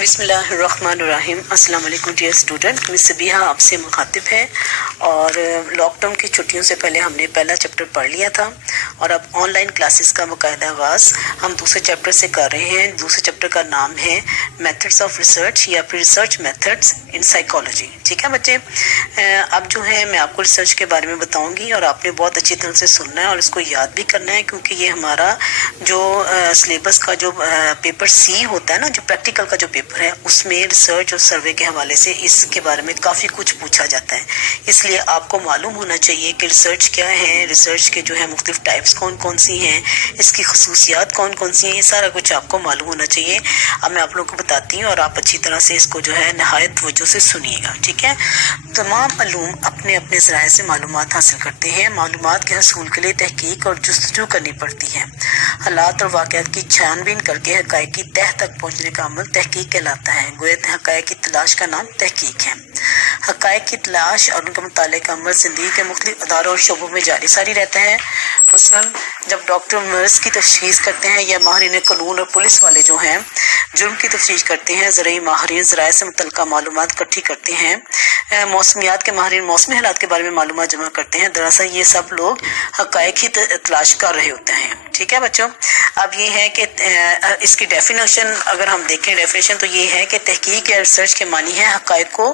بسم اللہ الرحمن الرحیم۔ السلام علیکم ڈیئر اسٹوڈنٹ، مس سبیحہ آپ سے مخاطب ہے۔ اور لاک ڈاؤن کی چھٹیوں سے پہلے ہم نے پہلا چیپٹر پڑھ لیا تھا اور اب آن لائن کلاسز کا باقاعدہ آغاز ہم دوسرے چیپٹر سے کر رہے ہیں۔ دوسرے چیپٹر کا نام ہے میتھڈس آف ریسرچ یا پھر ریسرچ میتھڈس ان سائیکالوجی۔ ٹھیک ہے بچے، اب جو ہے میں آپ کو ریسرچ کے بارے میں بتاؤں گی اور آپ نے بہت اچھی طرح سے سننا ہے اور اس کو یاد بھی کرنا ہے، کیونکہ یہ ہمارا جو سلیبس کا جو پیپر سی ہوتا ہے نا، جو پریکٹیکل کا جو پیپر ہے، اس میں ریسرچ اور سروے کے حوالے سے اس کے بارے میں کافی کچھ پوچھا جاتا ہے۔ اس لیے آپ کو معلوم ہونا چاہیے کہ ریسرچ کیا ہے، ریسرچ کے جو ہے مختلف ٹائپس کون کون سی ہیں، اس کی خصوصیات کون کون سی ہیں، یہ سارا کچھ آپ کو معلوم ہونا چاہیے۔ اب میں آپ لوگوں کو بتاتی ہوں اور آپ اچھی طرح سے اس کو جو ہے نہایت توجہ سے سنیے گا، ٹھیک ہے۔ تمام علوم اپنے اپنے ذرائع سے معلومات حاصل کرتے ہیں۔ معلومات کے حصول کے لیے تحقیق اور جستجو کرنی پڑتی ہے۔ حالات اور واقعات کی چھان بین کر کے حقائق کی تہ تک پہنچنے کا عمل تحقیق کہلاتا ہے۔ گویا حقائق کی تلاش کا نام تحقیق ہے۔ حقائق کی تلاش اور ان کا مطالعے کا عمل زندگی کے مختلف اداروں اور شعبوں میں جاری ساری رہتا ہے۔ مثلاً جب ڈاکٹر مرض کی تشخیص کرتے ہیں یا ماہرین قانون اور پولیس والے جو ہیں جرم کی تفتیش کرتے ہیں، زرعی ماہرین ذرائع سے متعلقہ معلومات اکٹھی کرتے ہیں، موسمیات کے ماہرین موسمی حالات کے بارے میں معلومات جمع کرتے ہیں، دراصل یہ سب لوگ حقائق ہی تلاش کر رہے ہوتے ہیں۔ ٹھیک ہے بچوں، اب یہ ہے کہ اس کی ڈیفینیشن اگر ہم دیکھیں ڈیفینیشن تو یہ ہے کہ تحقیق یا ریسرچ کے معنی ہے حقائق کو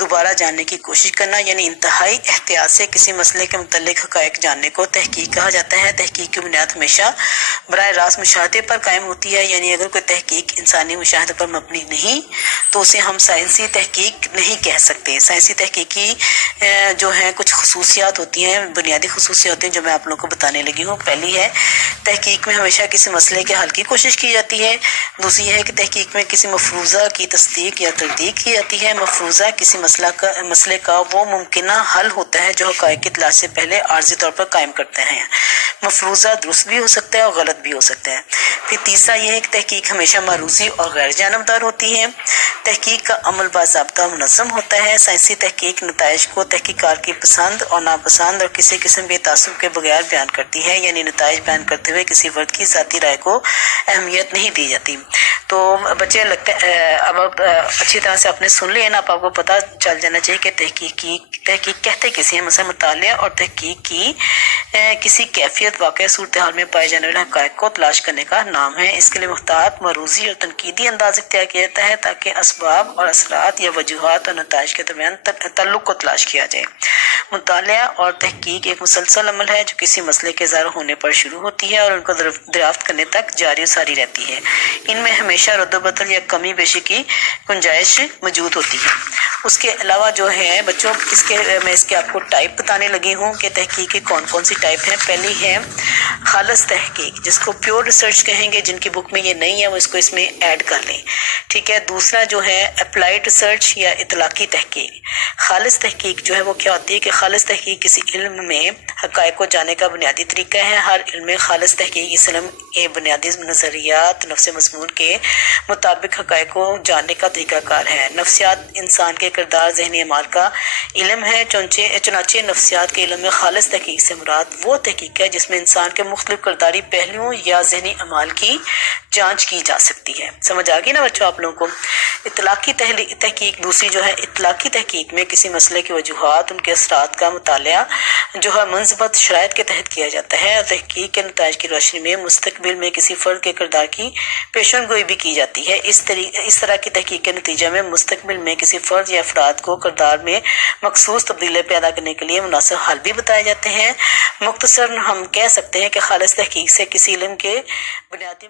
دوبارہ جاننے کی کوشش کرنا، یعنی انتہائی احتیاط سے کسی مسئلے کے متعلق حقائق جاننے کو تحقیق کہا جاتا ہے۔ تحقیق کی بنیاد ہمیشہ براہ راست مشاہدے پر قائم ہوتی ہے، یعنی اگر کوئی تحقیق انسانی مشاہدے پر مبنی نہیں تو اسے ہم سائنسی تحقیق نہیں کہہ سکتے۔ سائنسی تحقیقی جو ہے کچھ خصوصیات ہوتی ہیں، بنیادی خصوصیات ہوتی ہیں جو میں آپ لوگوں کو بتانے لگی ہوں۔ پہلی ہے تحقیق میں ہمیشہ کسی مسئلے کے حل کی کوشش کی جاتی ہے۔ دوسری ہے کہ تحقیق میں کسی مفروضہ کی تصدیق یا تردید کی جاتی ہے۔ مفروضہ کسی مسئلے کا وہ ممکنہ حل ہوتا ہے جو حقائق کی تلاش سے پہلے عارضی طور پر قائم کرتے ہیں۔ مفروضہ درست بھی ہو سکتا ہے اور غلط بھی ہو سکتا ہے۔ پھر تیسرا یہ ہے کہ تحقیق ہمیشہ معروضی اور غیر جانبدار ہوتی ہے۔ تحقیق کا عمل باضابطہ منظم ہوتا ہے۔ سائنسی تحقیق نتائج کو تحقیقات کی پسند اور ناپسند اور کسی قسم کے تعصب کے بغیر بیان کرتی ہے، یعنی نتائج بیان کرتے ہوئے کسی فرد کی ذاتی رائے کو اہمیت نہیں دی جاتی۔ تو بچے لگتا ہے اب اچھی طرح سے آپ نے سن لیا نا، اب آپ کو پتہ چل جانا چاہیے کہ تحقیق کہتے کسی ہیں۔ مثلا مطالعہ اور تحقیق کی کسی کیفیت واقع صورتحال میں پائے جانے والے حقائق کو تلاش کرنے کا نام ہے۔ اس کے لیے محتاط معروضی اور تنقیدی انداز اختیار کیا جاتا ہے تاکہ اسباب اور اثرات یا وجوہات اور نتائج کے درمیان تعلق کو تلاش کیا جائے۔ مطالعہ اور تحقیق ایک مسلسل عمل ہے جو کسی مسئلے کے ظاہر ہونے پر شروع ہوتی ہے اور ان کو دریافت کرنے تک جاری و ساری رہتی ہے۔ ان میں ہمیشہ رد و بدل یا کمی بیشی کی گنجائش موجود ہوتی ہے۔ اس کے علاوہ جو ہے بچوں میں اس کے آپ کو ٹائپ بتانے لگی ہوں کہ تحقیق کی کون کون سی ٹائپ ہیں۔ پہلی ہے خالص تحقیق، جس کو پیور ریسرچ کہیں گے، جن کی بک میں یہ نہیں ہے وہ اس میں ایڈ کر لیں، ٹھیک ہے۔ دوسرا جو ہے اپلائیڈ ریسرچ یا اطلاقی تحقیق۔ خالص تحقیق جو ہے وہ کیا ہوتی ہے کہ خالص تحقیق کسی علم میں حقائق کو جاننے کا بنیادی طریقہ ہے۔ ہر علم میں خالص تحقیق اس علم کے بنیادی نظریات نفس مضمون کے مطابق حقائق کو جاننے کا طریقہ کار ہے۔ نفسیات انسان کے کردار ذہنی اعمال کا علم ہے، چنانچہ نفسیات کے علم میں خالص تحقیق سے مراد وہ تحقیق ہے جس میں انسان کے مختلف کرداری پہلوؤں یا ذہنی اعمال کی جانچ کی جا سکتی ہے۔ سمجھ آ گئی نا بچوں آپ لوگوں کو؟ اطلاقی تحقیق دوسری جو ہے، اطلاقی تحقیق میں کسی مسئلے کی وجوہات، ان کے اثرات کا مطالعہ جو ہے منضبط شرائط کے تحت کیا جاتا ہے، اور تحقیق کے نتائج کی روشنی میں مستقبل میں کسی فرد کے کردار کی پیشن گوئی بھی کی جاتی ہے۔ اس طرح کی تحقیق کے نتیجے میں مستقبل میں کسی فرد یا افراد کو کردار میں مخصوص تبدیلی پیدا کرنے کے لیے مناسب حل بھی بتائے جاتے ہیں۔ مختصراً ہم کہہ سکتے ہیں کہ خالص تحقیق سے کسی علم کے بنیادی